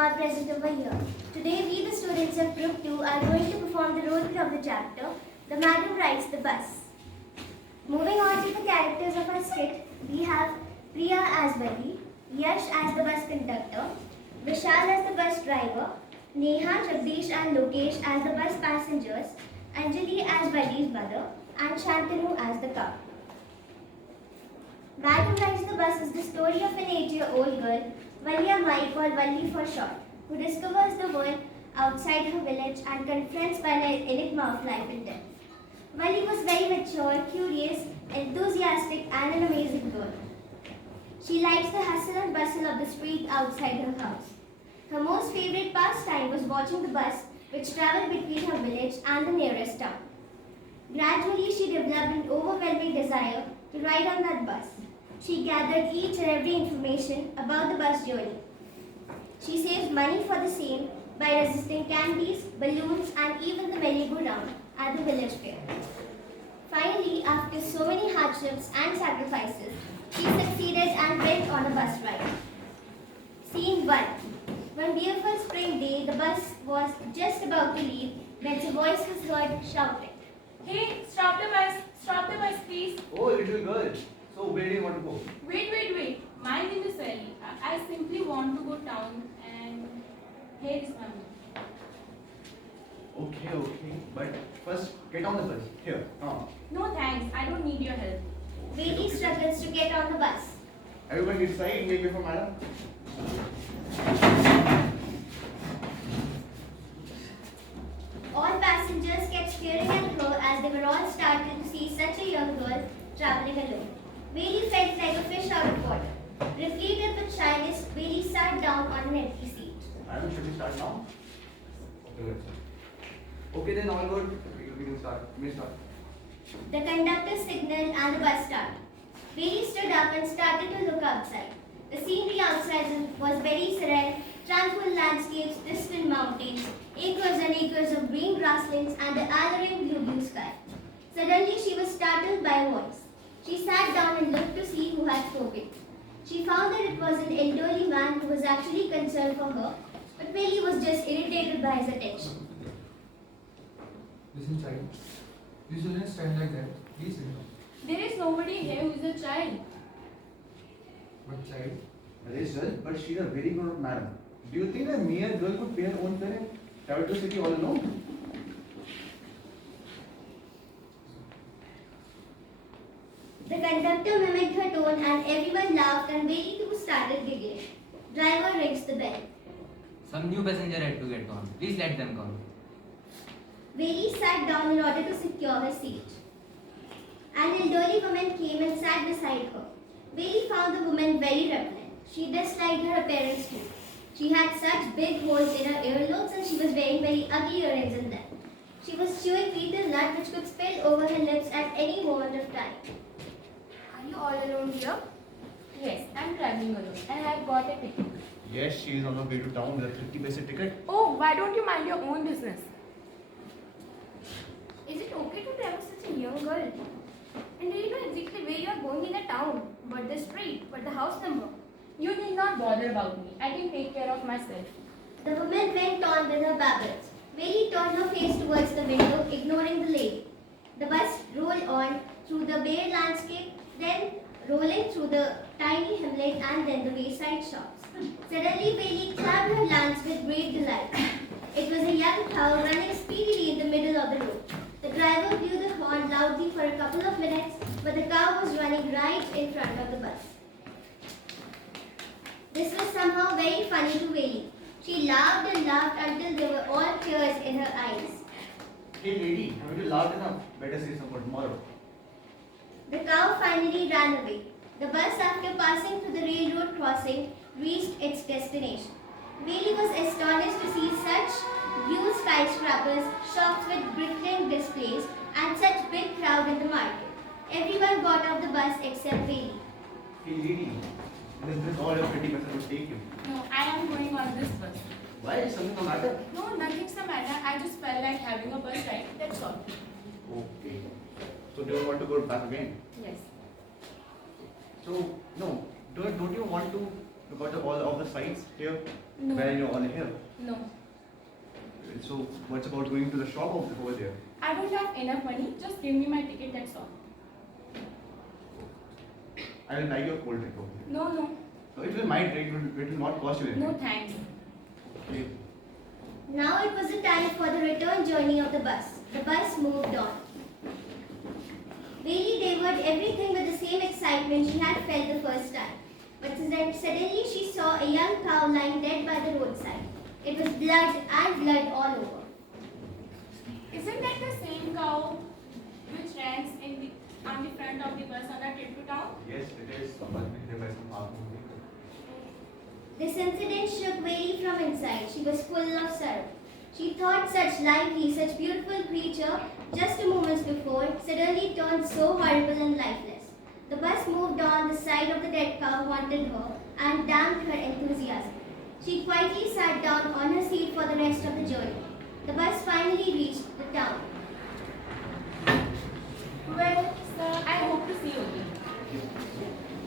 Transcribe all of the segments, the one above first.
now present over here. Today we, the students of Group 2, are going to perform the role play of the chapter, The Madam Rides the Bus. Moving on to the characters of our skit, we have Priya as Vali, Yash as the bus conductor, Vishal as the bus driver, Neha, Jagdish and Lokesh as the bus passengers, Anjali as Vali's mother, and Shantanu as the cow. Madam Rides the Bus is the story of an 8-year-old girl, Valia Mai, called Valli for short, who discovers the world outside her village and confronts by an enigma of life and death. Valli was very mature, curious, enthusiastic, and an amazing girl. She likes the hustle and bustle of the street outside her house. Her most favorite pastime was watching the bus which travelled between her village and the nearest town. Gradually, she developed an overwhelming desire to ride on that bus. She gathered each and every information about the bus journey. She saved money for the same by resisting candies, balloons, and even the merry-go-round at the village fair. Finally, after so many hardships and sacrifices, she succeeded and went on a bus ride. Scene 1. One beautiful spring day, the bus was just about to leave when a voice was heard shouting. Hey, stop the bus, please. Oh, little girl. So where do you want to go? Wait. My name is Sally. I simply want to go town and here is my mom. Okay. But first, get on the bus. Here. No thanks, I don't need your help. Bailey struggles to get on the bus. Everybody inside, make way for madam. All passengers kept staring at her as they were all startled to see such a young girl traveling alone. Bailey felt like a fish out of water. Reflected with shyness, Bailey sat down on an empty seat. Madam, should we start now? Okay, then all good. We can start. We may start. The conductor signaled and the bus started. Bailey stood up and started to look outside. The scenery outside was very serene, tranquil landscapes, distant mountains, acres and acres of green grasslands, and the alluring blue sky. Suddenly she was startled by a voice. She sat down and looked to see who had spoken. She found that it was an elderly man who was actually concerned for her, but Bailey was just irritated by his attention. Listen, child. You shouldn't stand like that. Please sit down. There is nobody here who is a child. But child, Yes, sir, but she's a very good madam. Do you think a mere girl could pay her own fare and travel to city all alone? The conductor mimicked her tone and everyone laughed and Bailey too started giggling. Driver rings the bell. Some new passenger had to get on. Please let them come. Bailey sat down in order to secure her seat. An elderly woman came and sat beside her. Bailey found the woman very repellent. She disliked her appearance too. She had such big holes in her earlobes and she was wearing very ugly earrings in them. She was chewing betel nut which could spill over her lips at any moment of time. Are you all alone here? Yes, I'm traveling alone and I have got a ticket. Yes, she is on her way to town with a 50 paise ticket. Oh, why don't you mind your own business? Is it okay to travel such a young girl? And do you know exactly where you are going in a town? But the street, but the house number? You need not bother about me. I can take care of myself. The woman went on with her babbles. Bailey turned her face towards the window, ignoring the lady. The bus rolled on through the bare landscape, then rolling through the tiny hamlet and then the wayside shops. Suddenly, Bailey clapped her hands with great delight. It was a young cow running speedily in the middle of the road. The driver blew the horn loudly for a couple of minutes, but the cow was running right in front of the bus. This was somehow very funny to Bailey. She laughed and laughed until there were all tears in her eyes. Hey lady, have you laughed enough? Better say some for tomorrow. The cow finally ran away. The bus, after passing through the railroad crossing, reached its destination. Bailey was astonished to see such huge skyscrapers, shops with glittering displays, and such big crowd in the market. Everyone got off the bus except Bailey. Hey lady, is this all your 50 paise would take you? No, I am going on this bus. Why? Is something the matter? No, nothing's the matter. I just felt like having a bus ride. That's all. Okay. So do you want to go back again? Yes. So, no, don't you want to Because of all of the sites here, No. where you're all here. No. So what's about going to the shop over there? I don't have enough money. Just give me my ticket, that's all. I will buy you a cold drink over there. No, no. So it will might it will not cost you anything. No thanks. Okay. Now it was the time for the return journey of the bus. The bus moved on. Bailey devoured everything with the same excitement she had felt the first time. But then suddenly she saw a young cow lying dead by the roadside. It was blood and blood all over. Isn't that the same cow which ran on the front of the bus on our trip to town? Yes, it is. Someone been there by some park movie. This incident shook Bailey from inside. She was full of sorrow. She thought such lively, such beautiful creature just a moment before suddenly turned so horrible and lifeless. The bus moved on. The sight of the dead cow haunted her and damped her enthusiasm. She quietly sat down on her seat for the rest of the journey. The bus finally reached the town. Well, sir, I hope to see you again.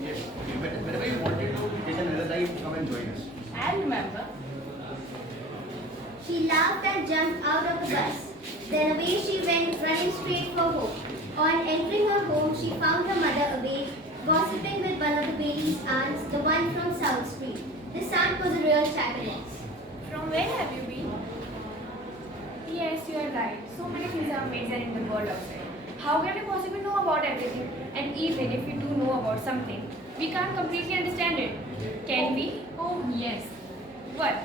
Yes. Okay. But whenever you wanted to get another ride, come and join us. I'll remember. She laughed and jumped out of the bus. Then away she went, running straight for home. On entering her home, she found her mother awake, gossiping with one of the Bailey's aunts, the one from South Street. This aunt was a real chatterbox. From where have you been? Yes, you are right. So many things are amazing in the world outside. How can we possibly know about everything? And even if we do know about something, we can't completely understand it. Can we? Oh, yes. What?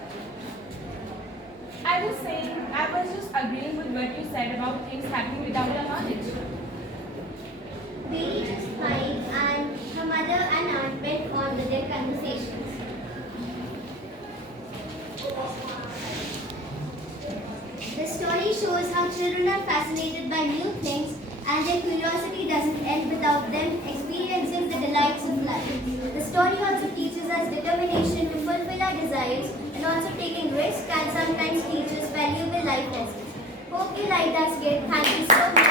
I was saying, I was just agreeing with what you said about things happening without our knowledge. Bailey just smiled and her mother and aunt went on with their conversations. The story shows how children are fascinated by new things and their curiosity doesn't end without them experiencing the delights of life. The story also teaches us determination to fulfill our desires and also taking risks and sometimes teaches valuable life lessons. Hope you liked us, kid. Thank you so much.